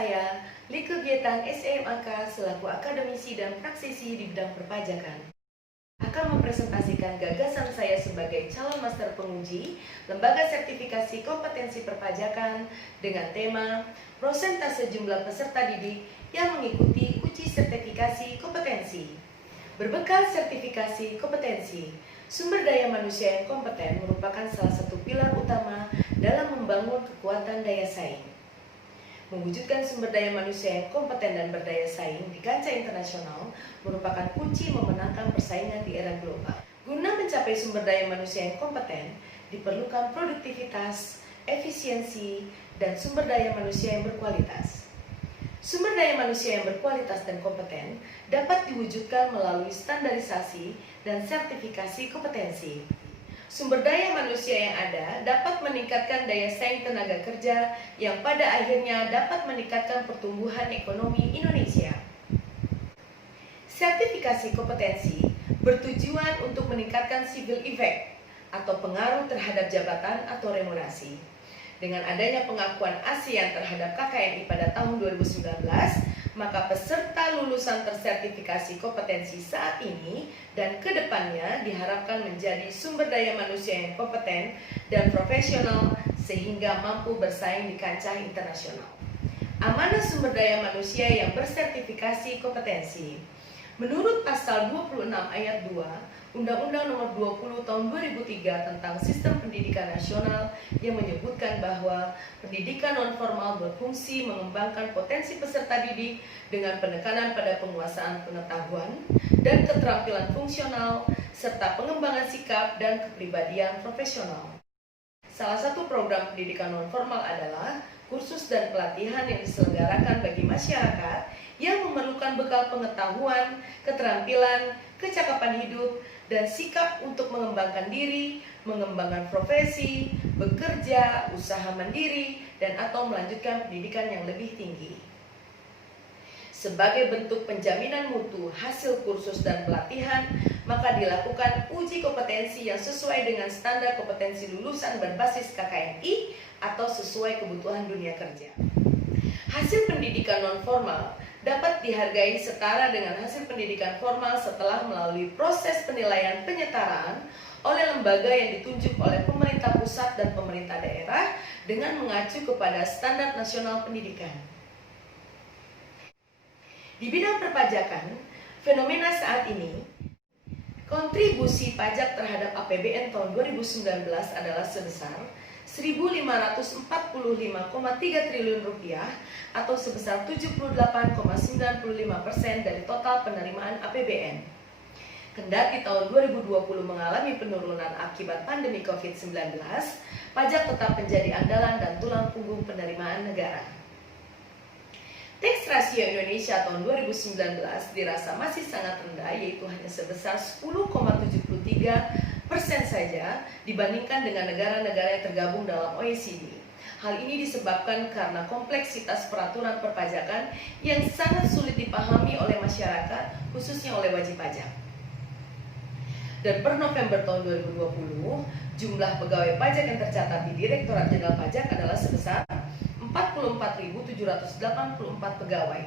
saya, Lieke Gietang SMAK selaku akademisi dan praktisi di bidang perpajakan, akan mempresentasikan gagasan saya sebagai calon master penguji Lembaga Sertifikasi Kompetensi Perpajakan dengan tema prosentase jumlah peserta didik yang mengikuti uji sertifikasi kompetensi. Berbekal sertifikasi kompetensi, sumber daya manusia yang kompeten merupakan salah satu pilar utama dalam membangun kekuatan daya saing. Mewujudkan sumber daya manusia yang kompeten dan berdaya saing di kancah internasional merupakan kunci memenangkan persaingan di era global. Guna mencapai sumber daya manusia yang kompeten, diperlukan produktivitas, efisiensi, dan sumber daya manusia yang berkualitas. Sumber daya manusia yang berkualitas dan kompeten dapat diwujudkan melalui standarisasi dan sertifikasi kompetensi. Sumber daya manusia yang ada dapat meningkatkan daya saing tenaga kerja yang pada akhirnya dapat meningkatkan pertumbuhan ekonomi Indonesia. Sertifikasi kompetensi bertujuan untuk meningkatkan civil effect atau pengaruh terhadap jabatan atau remunerasi. Dengan adanya pengakuan ASEAN terhadap KKNI pada tahun 2019, maka peserta lulusan tersertifikasi kompetensi saat ini dan kedepannya diharapkan menjadi sumber daya manusia yang kompeten dan profesional sehingga mampu bersaing di kancah internasional. Amanah sumber daya manusia yang bersertifikasi kompetensi. Menurut pasal 26 ayat 2 Undang-Undang Nomor 20 Tahun 2003 tentang Sistem Pendidikan Nasional yang menyebutkan bahwa pendidikan non-formal berfungsi mengembangkan potensi peserta didik dengan penekanan pada penguasaan pengetahuan dan keterampilan fungsional serta pengembangan sikap dan kepribadian profesional. Salah satu program pendidikan non-formal adalah kursus dan pelatihan yang diselenggarakan bagi masyarakat yang memerlukan bekal pengetahuan, keterampilan, kecakapan hidup, dan sikap untuk mengembangkan diri, mengembangkan profesi, bekerja, usaha mandiri, dan atau melanjutkan pendidikan yang lebih tinggi. Sebagai bentuk penjaminan mutu hasil kursus dan pelatihan, maka dilakukan uji kompetensi yang sesuai dengan standar kompetensi lulusan berbasis KKNI atau sesuai kebutuhan dunia kerja. Hasil pendidikan non-formal dapat dihargai setara dengan hasil pendidikan formal setelah melalui proses penilaian penyetaraan oleh lembaga yang ditunjuk oleh pemerintah pusat dan pemerintah daerah dengan mengacu kepada standar nasional pendidikan. Di bidang perpajakan, fenomena saat ini, kontribusi pajak terhadap APBN tahun 2019 adalah sebesar Rp1.545,3 triliun atau sebesar 78,95% dari total penerimaan APBN. Kendati tahun 2020 mengalami penurunan akibat pandemi COVID-19, pajak tetap menjadi andalan dan tulang punggung penerimaan negara. Tax ratio Indonesia tahun 2019 dirasa masih sangat rendah, yaitu hanya sebesar 10,73% saja dibandingkan dengan negara-negara yang tergabung dalam OECD. Hal ini disebabkan karena kompleksitas peraturan perpajakan yang sangat sulit dipahami oleh masyarakat, khususnya oleh wajib pajak. Dan per November tahun 2020, jumlah pegawai pajak yang tercatat di Direktorat Jenderal Pajak adalah sebesar 44.784 pegawai.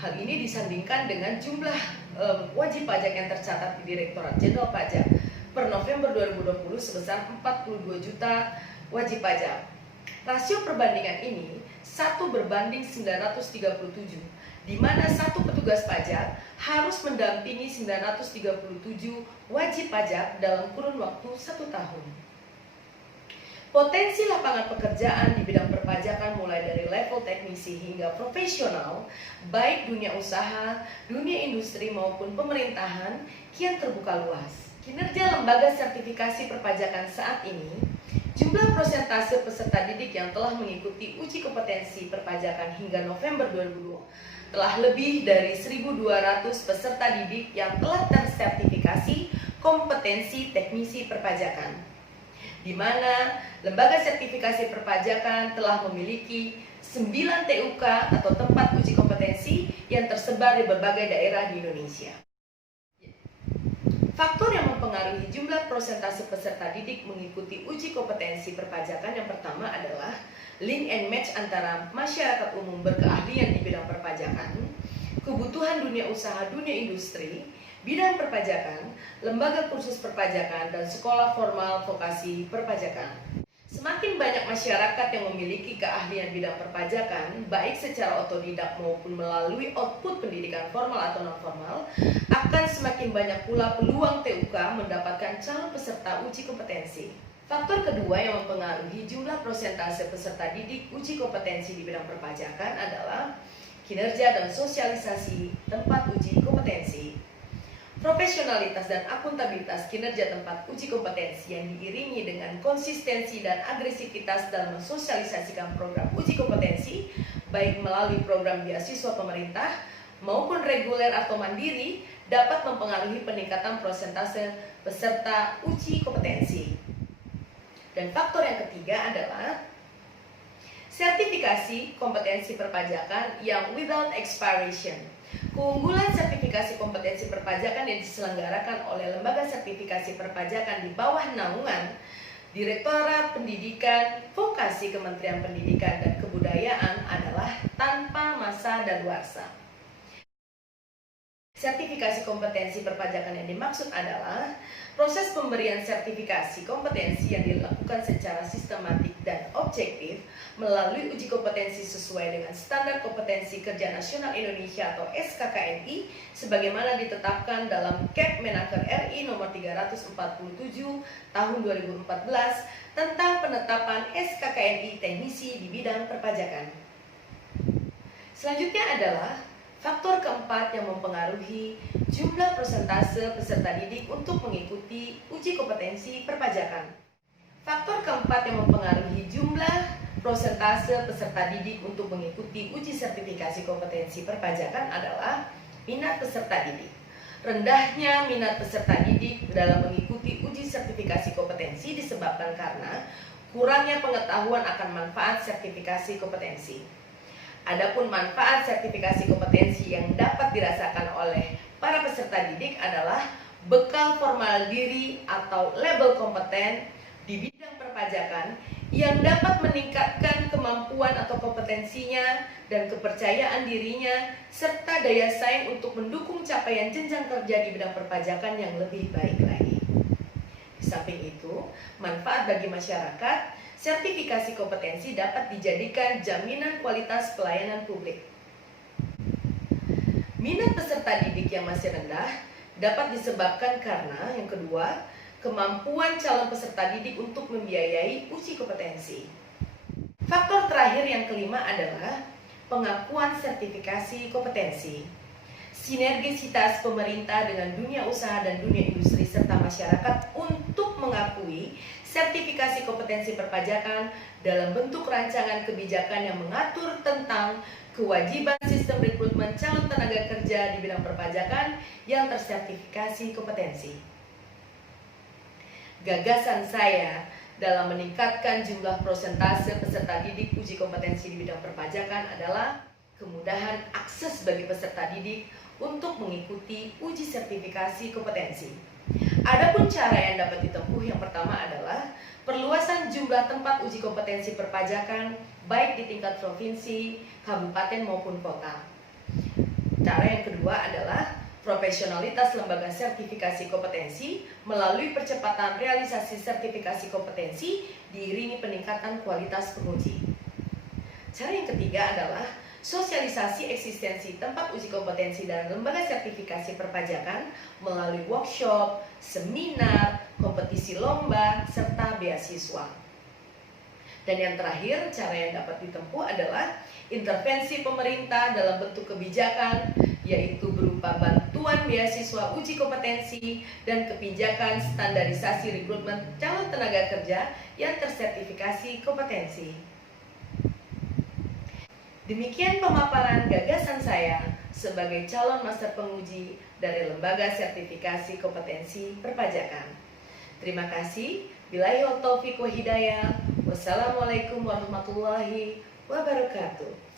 Hal ini disandingkan dengan jumlah wajib pajak yang tercatat di Direktorat Jenderal Pajak per November 2020 sebesar 42 juta wajib pajak. Rasio perbandingan ini 1:937, di mana satu petugas pajak harus mendampingi 937 wajib pajak dalam kurun waktu 1 tahun. Potensi lapangan pekerjaan di bidang perpajakan mulai dari level teknisi hingga profesional, baik dunia usaha, dunia industri maupun pemerintahan, kian terbuka luas. Kinerja lembaga sertifikasi perpajakan saat ini, jumlah persentase peserta didik yang telah mengikuti uji kompetensi perpajakan hingga November 2020 telah lebih dari 1.200 peserta didik yang telah tersertifikasi kompetensi teknisi perpajakan, di mana lembaga sertifikasi perpajakan telah memiliki 9 TUK atau tempat uji kompetensi yang tersebar di berbagai daerah di Indonesia. Faktor yang mempengaruhi jumlah persentase peserta didik mengikuti uji kompetensi perpajakan yang pertama adalah link and match antara masyarakat umum berkeahlian di bidang perpajakan, kebutuhan dunia usaha, dunia industri, bidang perpajakan, lembaga kursus perpajakan, dan sekolah formal vokasi perpajakan. Semakin banyak masyarakat yang memiliki keahlian bidang perpajakan, baik secara otodidak maupun melalui output pendidikan formal atau non-formal, akan semakin banyak pula peluang TUK mendapatkan calon peserta uji kompetensi. Faktor kedua yang mempengaruhi jumlah persentase peserta didik uji kompetensi di bidang perpajakan adalah kinerja dan sosialisasi tempat uji kompetensi. Profesionalitas dan akuntabilitas kinerja tempat uji kompetensi yang diiringi dengan konsistensi dan agresivitas dalam mensosialisasikan program uji kompetensi, baik melalui program beasiswa pemerintah maupun reguler atau mandiri, dapat mempengaruhi peningkatan persentase peserta uji kompetensi. Dan faktor yang ketiga adalah sertifikasi kompetensi perpajakan yang without expiration. Keunggulan sertifikasi kompetensi perpajakan yang diselenggarakan oleh lembaga sertifikasi perpajakan di bawah naungan Direktorat Pendidikan Vokasi Kementerian Pendidikan dan Kebudayaan adalah tanpa masa daluarsa. Sertifikasi kompetensi perpajakan yang dimaksud adalah proses pemberian sertifikasi kompetensi yang dilakukan secara sistematik dan objektif melalui uji kompetensi sesuai dengan Standar Kompetensi Kerja Nasional Indonesia atau SKKNI sebagaimana ditetapkan dalam Kepmenaker RI nomor 347 tahun 2014 tentang penetapan SKKNI teknisi di bidang perpajakan. Selanjutnya adalah faktor keempat yang mempengaruhi jumlah persentase peserta didik untuk mengikuti uji kompetensi perpajakan. Faktor keempat yang mempengaruhi jumlah persentase peserta didik untuk mengikuti uji sertifikasi kompetensi perpajakan adalah minat peserta didik. Rendahnya minat peserta didik dalam mengikuti uji sertifikasi kompetensi disebabkan karena kurangnya pengetahuan akan manfaat sertifikasi kompetensi. Adapun manfaat sertifikasi kompetensi yang dapat dirasakan oleh para peserta didik adalah bekal formal diri atau label kompeten di bidang perpajakan yang dapat meningkatkan kemampuan atau kompetensinya dan kepercayaan dirinya serta daya saing untuk mendukung capaian jenjang kerja di bidang perpajakan yang lebih baik lagi. Di samping itu, manfaat bagi masyarakat, sertifikasi kompetensi dapat dijadikan jaminan kualitas pelayanan publik. Minat peserta didik yang masih rendah dapat disebabkan karena yang kedua, kemampuan calon peserta didik untuk membiayai uji kompetensi. Faktor terakhir yang kelima adalah pengakuan sertifikasi kompetensi. Sinergisitas pemerintah dengan dunia usaha dan dunia industri serta masyarakat untuk mengakui sertifikasi kompetensi perpajakan dalam bentuk rancangan kebijakan yang mengatur tentang kewajiban sistem rekrutmen calon tenaga kerja di bidang perpajakan yang tersertifikasi kompetensi. Gagasan saya dalam meningkatkan jumlah persentase peserta didik uji kompetensi di bidang perpajakan adalah kemudahan akses bagi peserta didik untuk mengikuti uji sertifikasi kompetensi. Adapun cara yang dapat ditempuh yang pertama adalah perluasan jumlah tempat uji kompetensi perpajakan baik di tingkat provinsi, kabupaten maupun kota. Cara yang kedua adalah profesionalitas lembaga sertifikasi kompetensi melalui percepatan realisasi sertifikasi kompetensi diiringi peningkatan kualitas penguji. Cara yang ketiga adalah sosialisasi eksistensi tempat uji kompetensi dan lembaga sertifikasi perpajakan melalui workshop, seminar, kompetisi lomba, serta beasiswa. Dan yang terakhir, cara yang dapat ditempuh adalah intervensi pemerintah dalam bentuk kebijakan, yaitu berupa bantuan beasiswa uji kompetensi dan kebijakan standarisasi rekrutmen calon tenaga kerja yang tersertifikasi kompetensi. Demikian pemaparan gagasan saya sebagai calon master penguji dari Lembaga Sertifikasi Kompetensi Perpajakan. Terima kasih. Billahi taufiq wa hidayah. Wassalamualaikum warahmatullahi wabarakatuh.